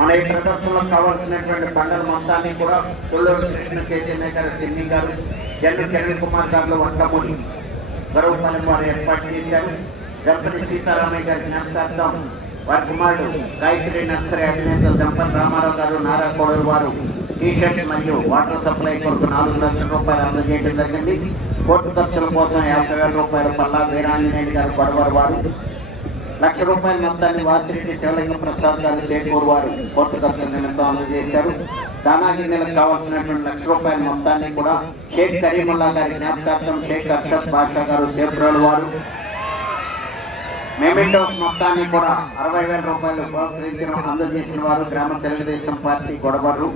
మన ఈ ప్రదర్శనలో కావాల్సినటువంటి పంటల మొత్తాన్ని కూడా కొల్లూరు కృష్ణ చైతన్య గారు చిన్ని గారు జన్ను కిరణ్ కుమార్ గారు వంటమూడి గర్వపాలెం వారు ఏర్పాటు చేశారు. గణపతి సీతారామయ్య గారి జ్ఞాపకార్థం వారి కుమారుడు గాయత్రి నర్సరీ అధినేత దంపతి రామారావు గారు నారా కోడలు వారు టీ షర్ట్ మరియు వాటర్ సప్లై కొరకు నాలుగు లక్షల రూపాయలు అందజేయడం జరిగింది. కోర్టు ఖర్చుల కోసం యాభై వేల రూపాయలు పల్లా వీరాంజనేయులు గారు గొడవరు వారు. లక్ష రూపాయల మొత్తాన్ని వాసిరెడ్డి శివలింగ ప్రసాద్ గారు శేఖూర్ వారు కోర్టు ఖర్చుల నిమిత్తం అందజేశారు దానాగిరిలకు కావాల్సినటువంటి లక్ష రూపాయల మొత్తాన్ని కూడా షేక్ కరీముల్లా గారి జ్ఞాపకార్థం షేక్ అర్షద్ బాషా గారు చేపురోలు వారు మెమెంటోస్ మొత్తాన్ని కూడా అరవై వేల రూపాయలు బహుకరించిన అందజేసిన వారు గ్రామ Telugu Desam party గొడవరు.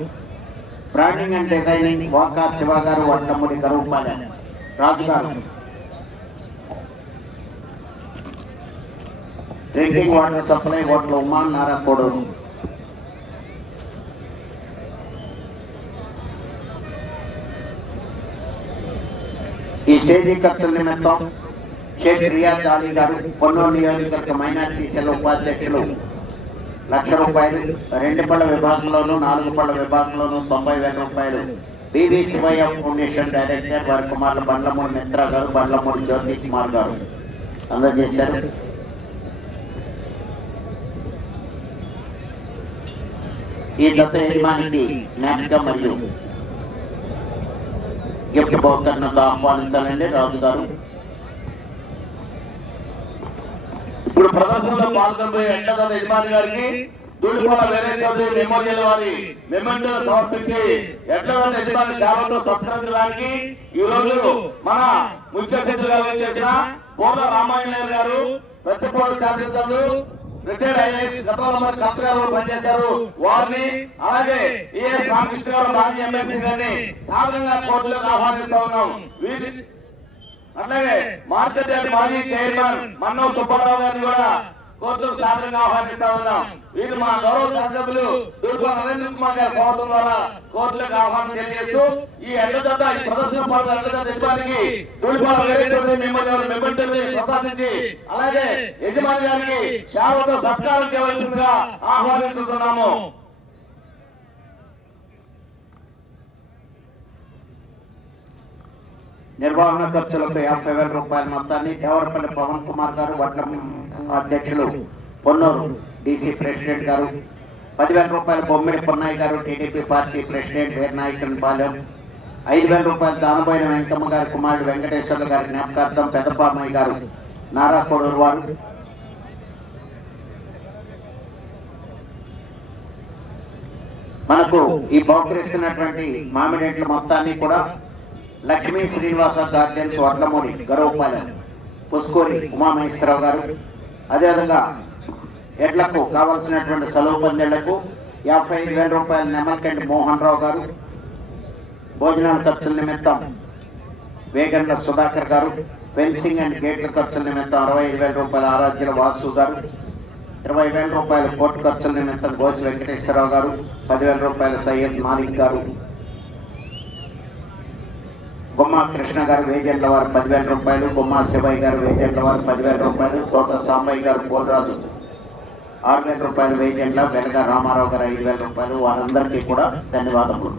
Branding and designing Vaka Siva గారు వడ్డముడి గరువుపాలెం రాజు గారు డ్రింకింగ్ వాటర్ సప్లై వాటర్ ఉమాన్ నారా కోడూరు ఈ స్టేజీ ఖర్చుల నిమిత్తం షేక్ రియాజ్ అలీ గారు పొన్నూరు నియోజకవర్గ మైనార్టీ సెల్ ఉపాధ్యక్షులు లక్ష రూపాయలు రెండు పళ్ళ విభాగంలోనూ నాలుగు పళ్ళ విభాగంలోనూ తొంభై వేల రూపాయలు. బివి శివయ్య ఫౌండేషన్ డైరెక్టర్ వారి కుమారులు బండ్లమూడి మిత్ర గారు బండ్లమూడి జ్యోతి కుమార్ గారు అందజేశారు. ఈ దత్త యజమానికి మరియు గిఫ్ట్ ఆహ్వానించాలండి రాజు గారు. ఇప్పుడు ప్రదర్శనలో పాల్గొనబోయే ఎండగల యజమాని గారికి మెమోరియల్ వారి మెమెంటో సమర్పించి ఎండగల యజమాని సత్కరించడానికి ఈ రోజు మన ముఖ్య చేసిన పూర్వ రామాయణ గారు ప్రతిపోడు శాసనసభ్యులు రిటైర్ ఐఏఎస్ గతంలో మంది కలెక్టర్ గారు పనిచేశారు. వారిని అలాగే ఈఎస్ రామకృష్ణ గారు మాజీ ఎమ్మెల్సీ గారిని సాధారణంగా కోర్టులోకి ఆహ్వానిస్తా ఉన్నాం. వీరి అట్లాగే మార్కెట్ మాజీ చైర్మన్ మన్నో సుబ్బారావు గారిని కూడా కోర్టుకు సాధారణంగా ఆహ్వానిస్తా ఉన్నాం. వీరు మా గౌరవ శాసనసభ్యులు దూర్పు నరేంద్ర కుమార్ గారి స్వాగతం ద్వారా కోర్టులకు ఆహ్వానం తెలియజేస్తూ ఈ ఎండదత్త ఈ ప్రదర్శన పాల్గొన్న ప్రశాసించి అలాగే యజమాని గారికి సేవతో సత్కారం చేయవలసిందిగా ఆహ్వానిస్తున్నాము. నిర్వహణ ఖర్చులకు యాభై వేల రూపాయల మొత్తాన్ని దేవరపల్లి పవన్ కుమార్ గారు వడ్ల అధ్యక్షులు పొన్నూరు డీసీ ప్రెసిడెంట్ గారు పదివేల రూపాయల బొమ్మిడి పొన్నాయి గారు TDP party president Veeranayakan Palem ఐదు వేల రూపాయలు దానబోయిన వెంకమ్మ గారి కుమారుడు వెంకటేశ్వర్లు గారి జ్ఞాపకార్థం పెద్దపామయ్య గారు నారా కోడూరు వారు. మనకు ఈ బహుకరిస్తున్నటువంటి మామిడేట్ల మొత్తాన్ని కూడా లక్ష్మీ శ్రీనివాస గార్డెన్స్ వడ్లమూరి గరవపాలెం పుస్కూరి ఉమామహేశ్వరరావు గారు. అదేవిధంగా ఎడ్లకు కావలసినటువంటి సెలవు పందేళ్ళకు యాభై ఐదు వేల రూపాయల నెమల్కండి మోహన్ రావు గారు. భోజనాల ఖర్చుల నిమిత్తం వేగండ్ల సుధాకర్ గారు. ఫెన్సింగ్ అండ్ గేట్ల ఖర్చుల నిమిత్తం అరవై ఐదు వేల రూపాయల ఆరాధ్యుల వాసు గారు. ఇరవై వేల రూపాయల కోర్టు ఖర్చుల నిమిత్తం గోసి వెంకటేశ్వరరావు గారు. పదివేల రూపాయల సయ్యద్ మాలిక్ గారు. బొమ్మ కృష్ణ గారు వేజెంట్ల వారు పదివేల రూపాయలు బొమ్మ శివయ్య గారు వేజెంట్ల వారు పదివేల రూపాయలు తోట సాంబయ్య గారు పోలరాజు ఆరు వేల రూపాయలు వేజెంట్ల వెనక రామారావు గారు ఐదు వేల రూపాయలు. వారందరికీ కూడా ధన్యవాదములు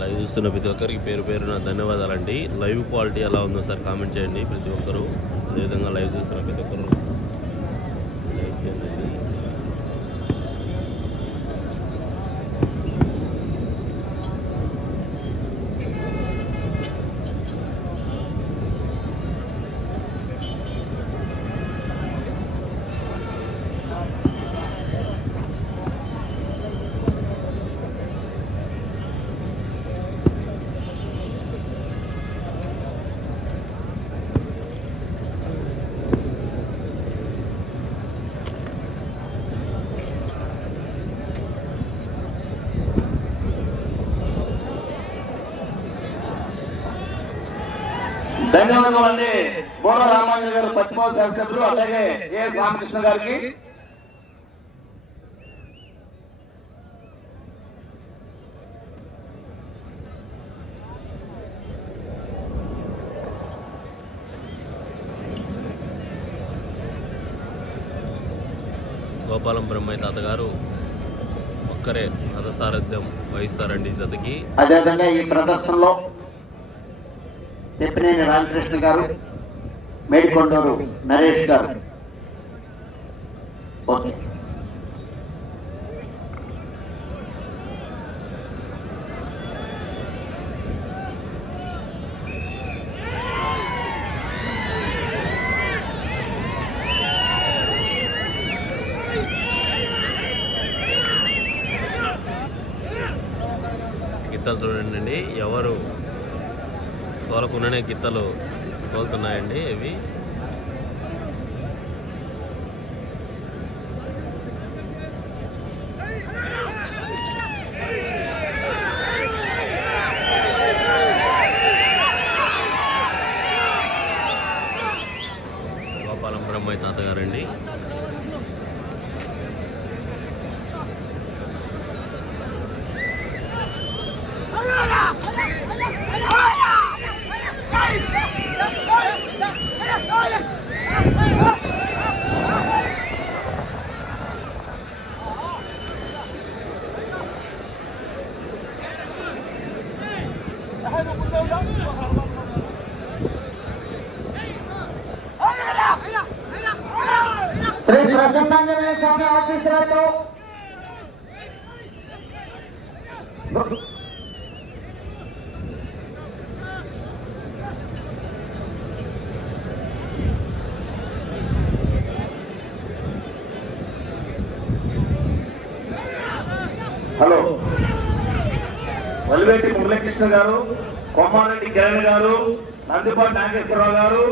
లైవ్ చూస్తున్న ప్రతి ఒక్కరికి పేరు పేరున ధన్యవాదాలండి. లైవ్ క్వాలిటీ ఎలా ఉందో సార్ కామెంట్ చేయండి ప్రతి ఒక్కరు. అదేవిధంగా లైవ్ చూస్తున్న ప్రతి ఒక్కరు లైక్ చేయండి. ధన్యవాదాలు అండి. బోర రామాంజన్ గారు పశ్చిమ శాసనసభ్యులు అలాగే ఏ రామకృష్ణ గారికి. గోపాలం బ్రహ్మయ్య తాతగారు ఒక్కరే రథసారథ్యం వహిస్తారండి ఈ జతకి. అదేవిధంగా ఈ ప్రదర్శనలో చెప్పినేని రామకృష్ణ గారు మేడికొండూరు నరేష్ గారు. ఓకే. గిత్తలు చూడండి. ఎవరు? తోలకుండానే గిత్తలు తోలుతున్నాయండి ఇవి గోపాలం బ్రహ్మయ్య తాతగారండి శ్రీ ప్రసన్నాంజనేయ స్వామి ఆశీస్సులతో హలో. వల్లివేటి మురళీకృష్ణ గారు కొమ్మారెడ్డి కిరణ్ గారు నందిపాటి నాగేశ్వరరావు గారు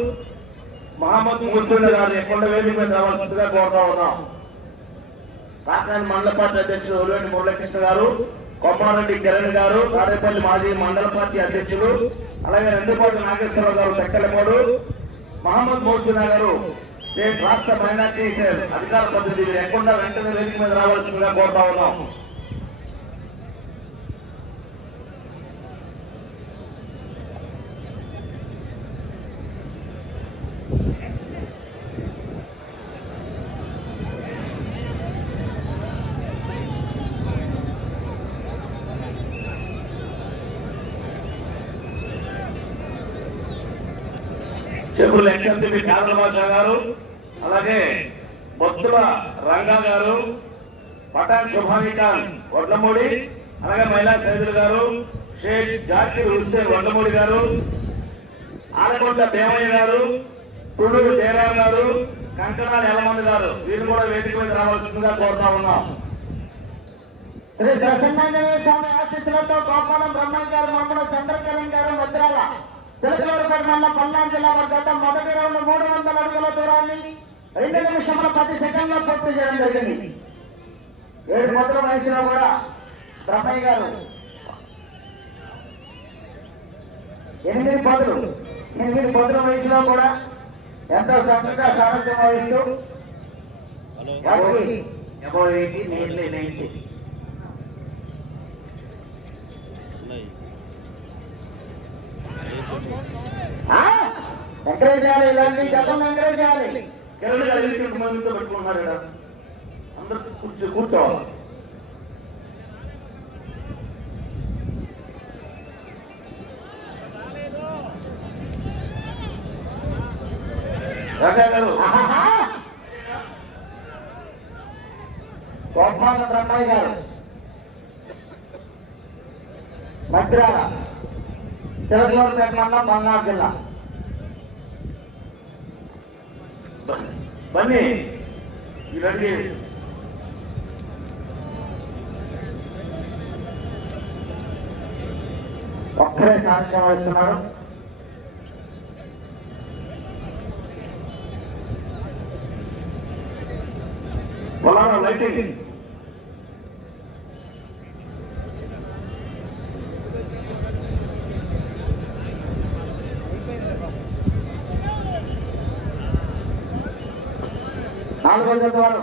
మహమ్మద్ గుర్తుండే గారు ఎక్కడ మీద రావాల్సిందిగా కోరుతా ఉన్నాం. కాకాని మండల పార్టీ అధ్యక్షుడు వలివేటి మురళీకృష్ణ గారు కొమ్మారెడ్డి కిరణ్ గారు కారేపల్లి మాజీ మండల పార్టీ అధ్యక్షులు అలాగే రెండుపాటి నాగేశ్వరరావు గారు తెక్కలమూడు మహమ్మద్ మోసినా గారు రాష్ట్ర మైనార్టీ అధికార ప్రతినిధి లేకుండా వెంటనే వేదిక మీద రావాల్సిందిగా కోరుతా ఉన్నాం. చెరువుల ఎక్స్ఎంపీ కాదరబాజా గారు అలాగే బొత్తుల రంగా గారు పటాన్ శుభాని ఖాన్ వడ్లమూడి అలాగే మహిళా సైదులు గారు షేక్ జాకీర్ హుస్సేన్ వడ్లమూడి గారు ఆలకొండ దేవయ్య గారు తుడూరు జయరాం గారు కంకణాల ఎలమంది గారు వీరు కూడా వేదిక మీద రావాల్సిందిగా కోరుతా ఉన్నాం. శ్రీ ప్రసన్నాంజనేయ స్వామి ఆశీస్సులతో గోపాలం బ్రహ్మ గారు మమ్మల్ని చంద్రకరణ్ గారు భద్రాల చిలకలూరుపేట మండలం పల్నాడు జిల్లా వర్గంతో మొదటి రౌండ్ మూడు వందల అడుగుల దూరాన్ని రెండు నిమిషముల పది సెకండ్లో పూర్తి చేయడం జరిగింది. ఏడు మొదల వయసులో కూడా బ్రహ్మయ్య గారు ఎనిమిది పదులు ఎనిమిది పదుల వయసులో కూడా ఎంతో చక్కగా సారథ్యం వహిస్తూ ఎయిటీ నియర్లీ ఎంకరేజ్ చేయాలి ఇలాంటి గతం ఎంకరేజ్ చేయాలి. కిరణ్ గారు ఎన్ని మందితో పెట్టుకుంటున్నారు ఇక్కడ అందరూ కూర్చో కూర్చోవాలి గోపాల బ్రహ్మయ్య గారు. మంత్రాల చిలకలూరుపేట మండలం బంగారు జిల్లా బన్నీ రండి ఒక్కరే సాధించం వహిస్తున్నారు పొలాల లైటింగ్ నాలుగో జత వారు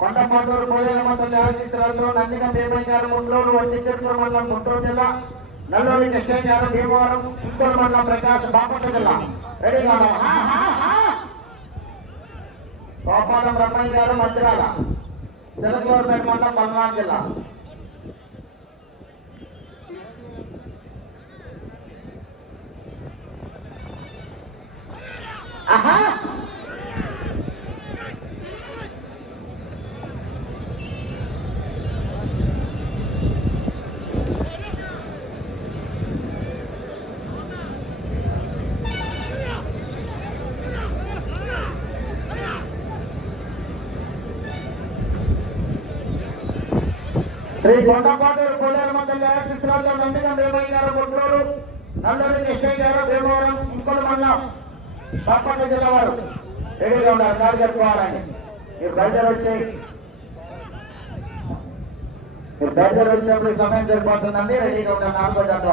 కొండపాటూరు భోజన మొత్తం దేవశిస్తులతో నందిగం దేవయ్య గారు గుంటూరు మండలం గుంటూరు జిల్లా. నల్లూరి కృష్ణాచారం భీమవరం చిత్తూరు మండలం ప్రకాశ్ బాపట్ల జిల్లా. రెడీ ఉన్నారు. హా, బ్రహ్మయ్య గారు మంత్రాల చిలకలూరుపేట మండలం పల్నాడు జిల్లా. ఆహా! కొండపాటూరు కోలేరు మండల ఆశీస్సులతో నందిగం దేవయ్య గారు గుంటూరు నల్లూరి కృష్ణయ్య గారు భీమవరం ఇంకొక మండలం బాపట్ల జిల్లా వారు. రెడీగా ఉన్నారు సార్ చెప్పుకోవాలని మీరు బయలుదేరి వచ్చి మీరు బయలుదేరి వచ్చినప్పుడు సమయం సరిపోతుందండి. రెడీగా ఉన్నారు నాలుగో జత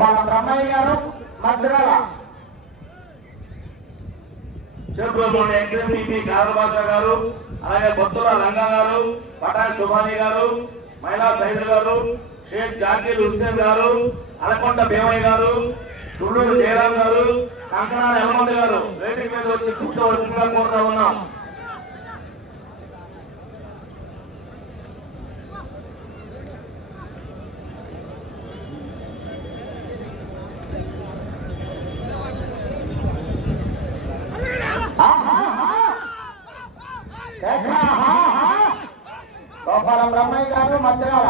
వాళ్ళ బ్రహ్మయ్య గారు మద్రాల శివప్రభుని ఎక్స్ఎస్పీపీ కారబాష గారు అలాగే బొత్తుల రంగా గారు పటాన్ సుభాని గారు మహిళా సైద్ గారు షేక్ జాకీర్ హుస్సేన్ గారు అలకొండ భీమయ్య గారు తుళ్ళూరు జయరాం గారు కంకణాల హనుమంత్ గారు. రేటింగ్ మీద వచ్చి కూర్చోవలసిందిగా కోరుతా ఉన్నాం గోపాలం బ్రహ్మయ్య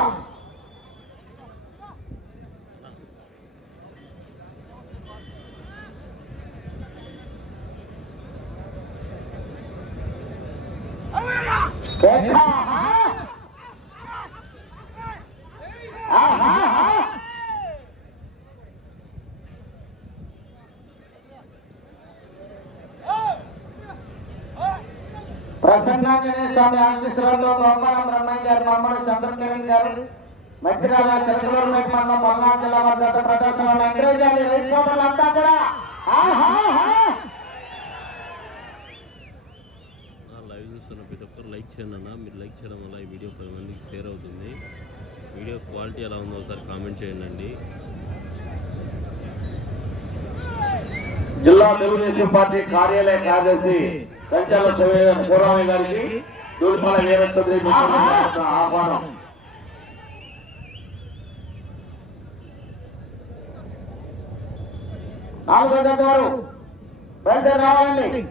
ప్రసన్నాంజనేయ స్వామి ఆశీస్సులతో గోపాలం బ్రహ్మయ్య గారు మమ్మల్ని చంద్రకిరణ్ గారు మధ్యరాల చిలకలూరు మేట మండలం పల్నాడు జిల్లా మధ్య ప్రదర్శన ఎంకరేజ్ రైతు సోదరులు అంతా కూడా ఆహాహా. నా లైవ్ చూస్తున్న ప్రతి ఒక్కరు లైక్ చేయండి అన్న. మీరు లైక్ చేయడం వల్ల ఈ వీడియో పది మందికి షేర్ అవుతుంది. వీడియో క్వాలిటీ ఎలా ఉందో ఒకసారి కామెంట్ చేయండి జిల్లా తెలుగుదేశం పార్టీ కార్యాలయ కార్యదర్శి కంచాల గారికి దూడిపాల వీరచంద్ర ఆహ్వానం. నాలుగో జత వారు బయలుదేరి రావాలండి!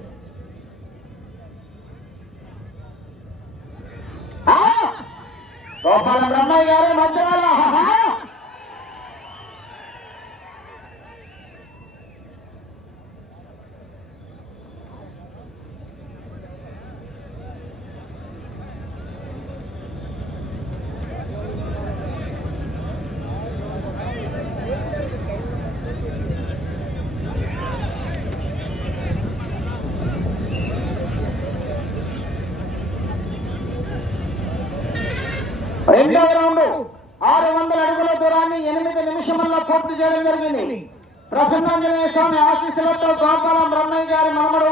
గోపాలం బ్రహ్మయ్య గారు మధ్యరాల ఆహాహా. రెండవ రౌండ్ ఆరు వందల అడుగుల దూరాన్ని ఎనిమిది నిమిషంలో పూర్తి చేయడం జరిగింది. ప్రసన్నాంజనేయ స్వామి ఆశీస్సులతో గోపాలం బ్రహ్మయ్య గారి మనమడు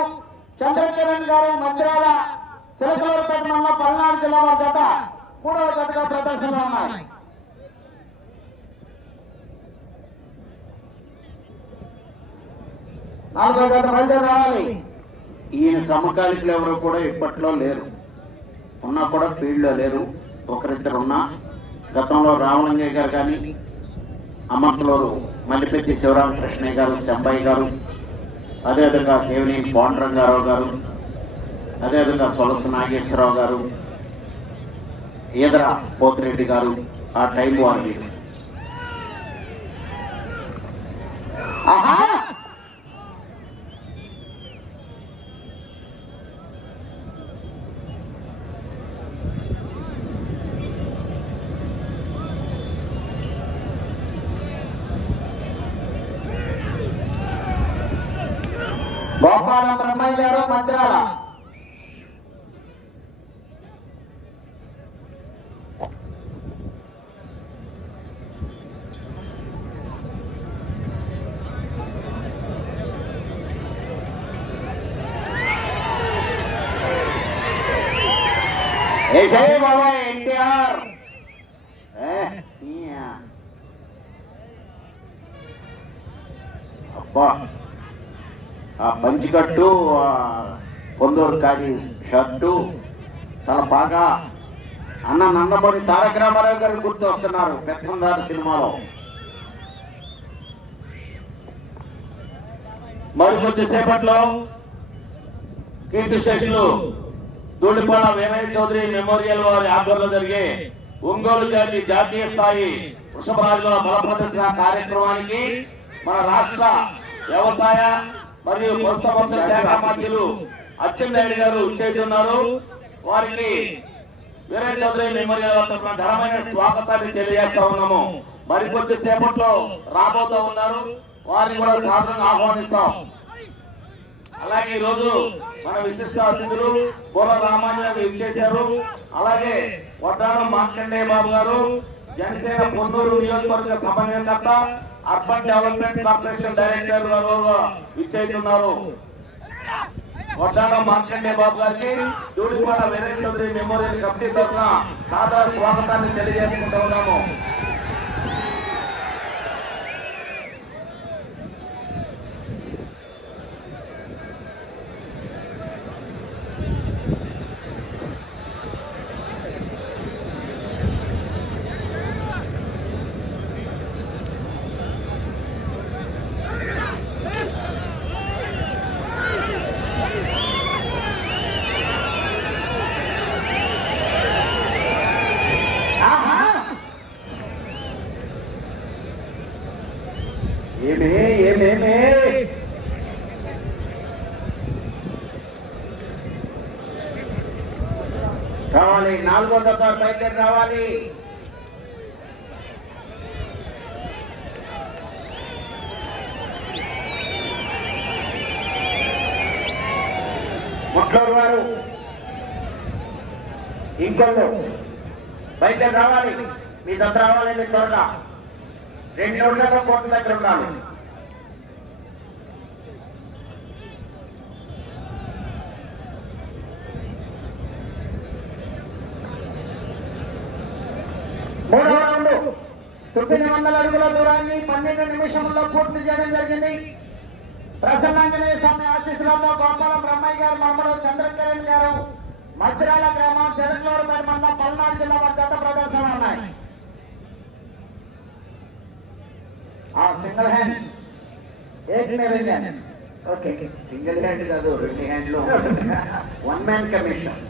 చంద్రకిరణ్ గారి మందిరాల చిలకలూరుపేట మండలం పల్నాడు జిల్లా వారి జత మూడవ జతగా ప్రదర్శనలు ఉన్నాయి. నాలుగో జత బయలుదేరి రావాలి. ఈయన సమకాలికులు ఎవరు కూడా ఇప్పట్లో లేరు. ఉన్నా కూడా ఫీల్డ్లో లేరు. ఒకరిద్దరు ఉన్నా గతంలో రామలింగయ్య గారు కానీ అమర్లూరు మల్లిపెట్టి శివరామకృష్ణయ్య గారు శంబయ్య గారు అదేవిధంగా దేవిని పాండురంగారావు గారు అదేవిధంగా సొలస నాగేశ్వరరావు గారు ఈదర పోతిరెడ్డి గారు ఆ టైం వారిది ఆహా గోపాల బ్రహ్మయ్య గారు బాబా ఎన్టీఆర్. అబ్బా ఆ పంచికట్టు ఆ పొందూరు కాడి షర్టు చాలా బాగా అన్న నందమూరి తారక రామారావు గారు గుర్తు వస్తున్నారు పెద్దందారు సినిమాలో. మరి కొద్దిసేపట్లో కీర్తి శేషులు దూడిపాల వీరయ్య చౌదరి మెమోరియల్ వారి ఆధ్వర్యంలో జరిగే ఒంగోలు జాతి జాతీయ స్థాయి వృషభరాజుల బలప్రదర్శన కార్యక్రమానికి మన రాష్ట్ర వ్యవసాయ మరియు పశుసంవర్ధన శాఖ మంత్రులు అచ్చెన్నాయుడు గారు చేస్తున్నారు వారికి వీరయ్య చౌదరి మెమోరియల్ ఘనమైన స్వాగతాన్ని తెలియజేస్తా ఉన్నాము. మరికొద్ది సేపట్లో రాబోతూ ఉన్నారు. వారిని కూడా సాధారణంగా ఆహ్వానిస్తాం. అలాగే ఈ రోజు మన విశిష్ట అతిథులు పూల రామాంజన్ ఇచ్చేశారు. అలాగే వడ్డానం మార్కండేయ బాబు గారు జనసేన పొందూరు నియోజకవర్గ సమన్వయకర్త అర్బన్ డెవలప్మెంట్ కార్పొరేషన్ డైరెక్టర్ గారు ఇచ్చేస్తున్నారు. వడ్డానం మార్కండే బాబు గారికి దూడిపాడ వీరేష్ మెమోరియల్ కమిటీ తరఫున సాదా స్వాగతాన్ని తెలియజేసుకుంటూ ఉన్నాము ఏమే ఏమేమే రావాలి నాలుగో దగ్గర రావాలి. ముట్లూరు వారు. ఇంకొల్లు బయట రావాలి. మీ దగ్గర రావాలండి త్వరగా. రెండు రోజులకు కోట్ల దగ్గర ఉండాలి మూడవ రౌండ్ తొమ్మిది వందల అడుగుల దూరాన్ని పన్నెండు నిమిషంలో పూర్తి చేయడం జరిగింది. ప్రసన్నాంజనేయ స్వామి ఆశీస్సులతో గోపాల బ్రహ్మయ్య గారు మమ్మడు చంద్రకిరణ్ గారు మధ్యరాల గ్రామం చెరుకులూరుపేట మండలం పల్నాడు జిల్లా మధ్యత ప్రదర్శన ఉన్నాయి. ఆ single hand. Okay. Single hand కాదు రెండు హ్యాండ్లు. One man commission.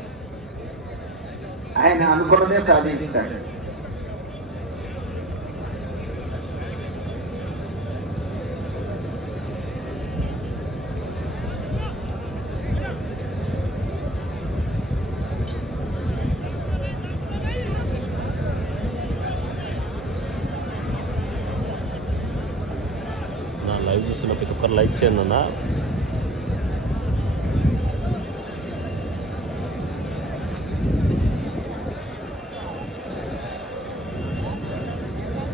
ఆయన అనుకున్నదే సాధించుతాడు నా లైవ్ చూస్తున్న ప్రతి ఒక్కరు లైక్ చేయండి అన్న.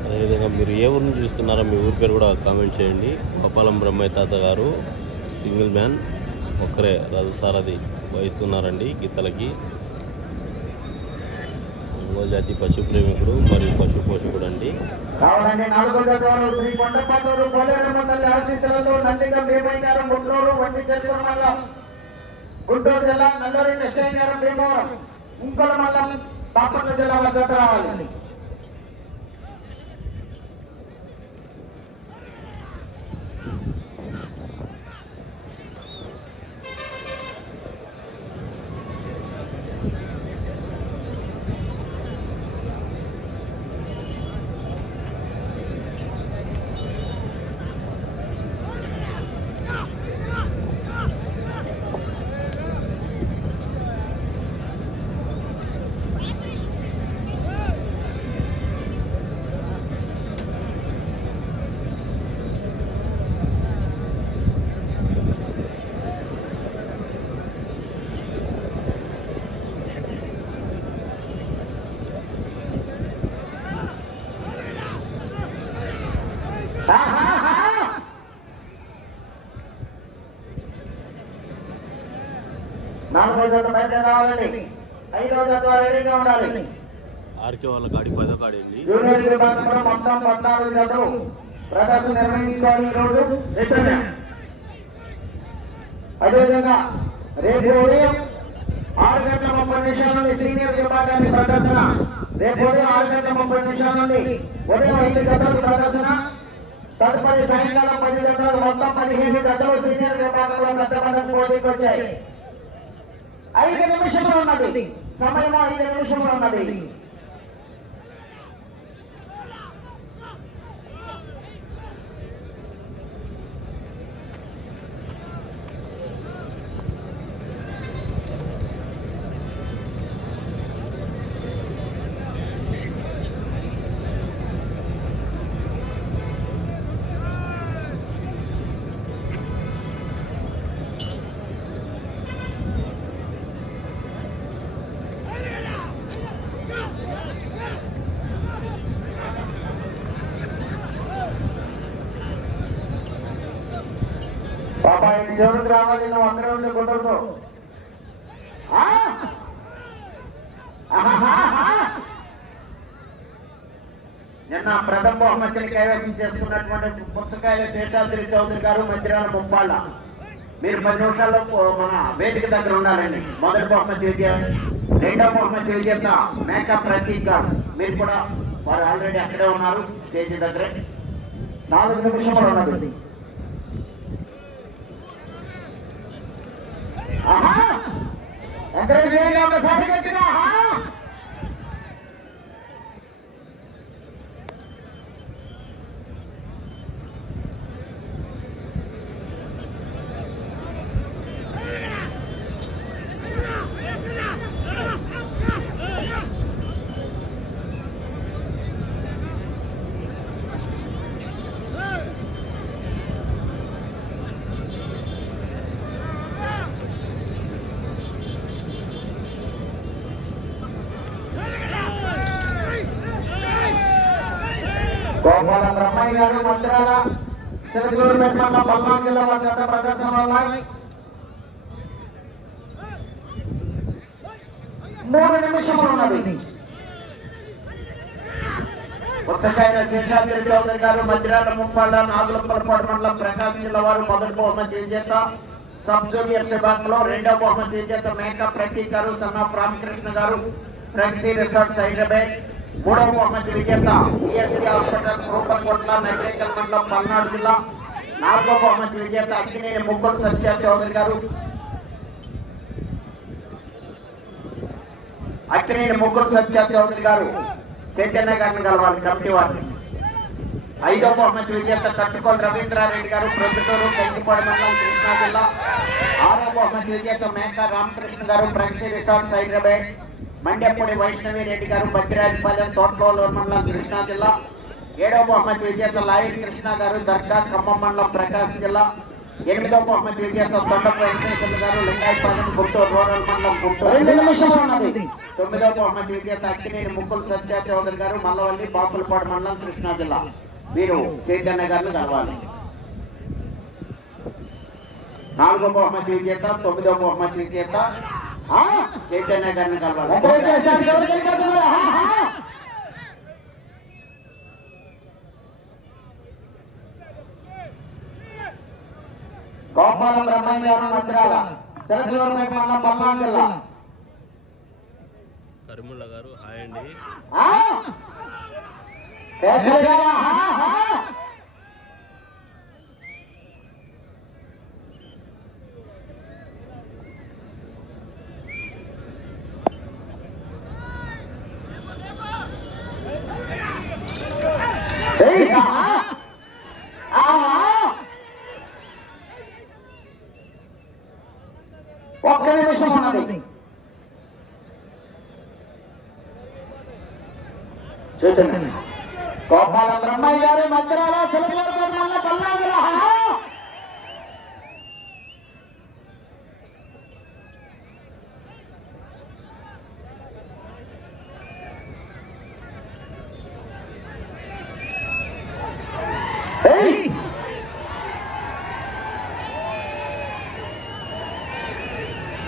అదేవిధంగా మీరు ఏ ఊరు నుంచి చూస్తున్నారో మీ ఊరి పేరు కూడా కామెంట్ చేయండి. గోపాలం బ్రహ్మయ్య తాత గారు సింగిల్ మ్యాన్ ఒక్కరే రథసారథి వహిస్తున్నారండి గీతలకి. ఒంగోలు జాతి పశు ప్రేమికుడు మరియు పశు పోషకుడు అండి. కావాలండి నాలుగో గోదావరి శ్రీ కొండపాటూరు పోలేరమ్మ తల్లి ఆశీస్సులతో నందిగం భీమయ్య గారు గుంటూరు వంటి చేసుకున్న గుంటూరు జిల్లా నల్లూరి కృష్ణయ్య గారు భీమవరం ఇంకొక మండలం బాపట్ల జిల్లా వద్ద రావాలి. నాలుగో జత బయట రావాలండి ఐదో జత రెడీగా ఉండాలి. ఆర్కే వాళ్ళ గాడి పదో అండి జూనియర్ విభాగంలో మొత్తం పద్నాలుగు జతలు ప్రదర్శన నిర్వహించుకోవాలి ఈ రోజు రిటర్న్. అదేవిధంగా రేపు ఉదయం ఆరు గంటల ముప్పై నిమిషాల నుండి సీనియర్ విభాగాన్ని ప్రదర్శన. రేపు ఉదయం ఆరు గంటల ముప్పై నిమిషాల నుండి ఉదయం ఐదు గంటలకు ప్రదర్శన. తదుపరి సాయంకాలం పది గంటలకు మొత్తం పదిహేను గంటలు సీనియర్ విభాగంలో పెద్ద పదం పోటీకి వచ్చాయి. ఐదు నిమిషంలో ఉన్నది సమయం ఐదు నిమిషంలో ఉన్నది బాబా రావాలి నువ్వు అందరూ ఉంటే కుదరదు నిన్న ప్రథమ బహుమతిని కైవసం చేసుకున్నటువంటి పుస్తకాయల శేషాద్రి చౌదరి గారు మంత్రిరాల ముప్పాళ్ళ మీరు పది నిమిషాల్లో మన వేదిక దగ్గర ఉండాలండి. మొదటి బహుమతి విజేత రెండవ బహుమతి విజేత మేకప్ ప్రతీక్ గారు మీరు కూడా వారు ఆల్రెడీ అక్కడే ఉన్నారు స్టేజ్ దగ్గర. నాలుగు నిమిషములు ఉన్నది ఆహా! ఎంకరేజ్ గారు మంత్రాల సిరగూరు పెట్టమన్న పల్నాడు జిల్లా వారి గత ప్రదర్శన ఉన్నాయి. మూడు నిమిషములు ఉన్నది. పుస్తకాయన శేషాద్రి చౌదరి గారు మధ్యరాల ముప్పాళ్ళ నాగులపల్పాడు మండలం ప్రకాశం జిల్లా వారు మొదటి బహుమతి విజేత సబ్ జూనియర్ విభాగంలో రెండవ బహుమతి విజేత మేకా ప్రతీక్ గారు సన్నా రామకృష్ణ గారు ప్రగతి రిసార్ట్స్ హైదరాబాద్. మూడవ బహుమతి విజేత ఈఎస్సీ హాస్పిటల్ రూపకోట్ల నగరేకల్ మండలం పల్నాడు జిల్లా. నాలుగవ బహుమతి విజేత అక్కినేని ముగ్గురు సత్య చౌదరి గారు. అక్కినేని ముగ్గురు సత్య చౌదరి గారు చైతన్య గారిని కలవాలి కమిటీ వారిని. ఐదవ బహుమతి విజేత కట్టుకోల్ రవీంద్రారెడ్డి గారు ప్రొద్దుటూరు కంకిపాడు మండలం కృష్ణా జిల్లా. ఆరో బహుమతి విజేత మేకా రామకృష్ణ గారు ప్రగతి రిసార్ట్స్ హైదరాబాద్. మండ్యపూడి వైష్ణవి రెడ్డి గారు బద్రిరాజపాలెం తోటకోలు మండలం కృష్ణా జిల్లా ఏడో బహుమతి విజేత లాయి కృష్ణ గారు దర్గా ఖమ్మం మండలం ప్రకాశం జిల్లా ఎనిమిదో బహుమతి విజేత తొండపు వెంకటేశ్వర గారు లింగాయపాలెం గుంటూరు రూరల్ మండలం గుంటూరు. తొమ్మిదో బహుమతి విజేత అక్కినేని ముక్కులు సత్య చౌదరి గారు మల్లవల్లి బాపులపాడు మండలం కృష్ణా జిల్లా. వీరు చైతన్య గారిని కలవాలి. నాలుగో బహుమతి విజేత తొమ్మిదో బహుమతి విజేత చైతన్య గారిని కలవాలి? గోపాల బ్రహ్మయ్య మంత్రాల కరిముల్లా గారు హాయ్ అండి ఆ? పెద్దగా, ఆ, ఆ. ఏయ్, ఆ, ఆ, ఆ. ఒక్క నిమిషం ఉన్నది చూచండి. గోపాల బ్రహ్మయ్య గారు మధ్యరాల సిలకలతో మల్ల పల్లాదుల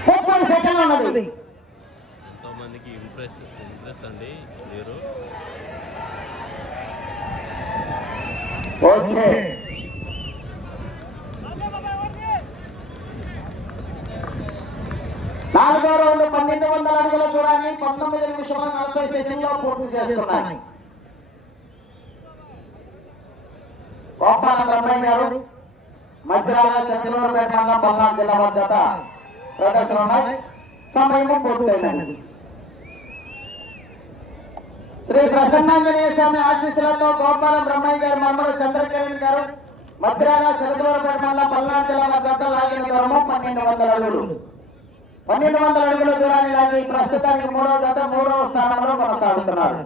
ముప్పై సెకండ్లు ఉన్నది ఎంతోమందికి ఇంప్రెస్ ఇంప్రెస్ అండి మీరు. ఓకే. నాలుగో రౌండ్ పన్నెండు వందల అడుగుల దూరాన్ని పంతొమ్మిది నిమిషముల నలభై సెకండ్లో పూర్తి చేస్తున్నాయి. గోపాల బ్రహ్మయ్య గారు మధ్యాహ్న చంద్రబాబు మండలం పల్నాడు జిల్లా ప్రదర్శన ఉన్నాయి సమయం పూర్తయినది శ్రీ ప్రసన్నాంజనేయ స్వామి ఆశీస్సులతో గోపాల బ్రహ్మయ్య గారు మమ్మల్ని చంద్రకిరణ్ గారు మధ్యాహ్న చంద్రబాబు మండలం పల్నాడు జిల్లా వద్ద లాగిన క్రమం పన్నెండు వందల అడుగులు. పన్నెండు వందల అడుగుల దూరాన్ని లాగి ప్రస్తుతానికి మూడో జత మూడవ స్థానంలో కొనసాగుతున్నారు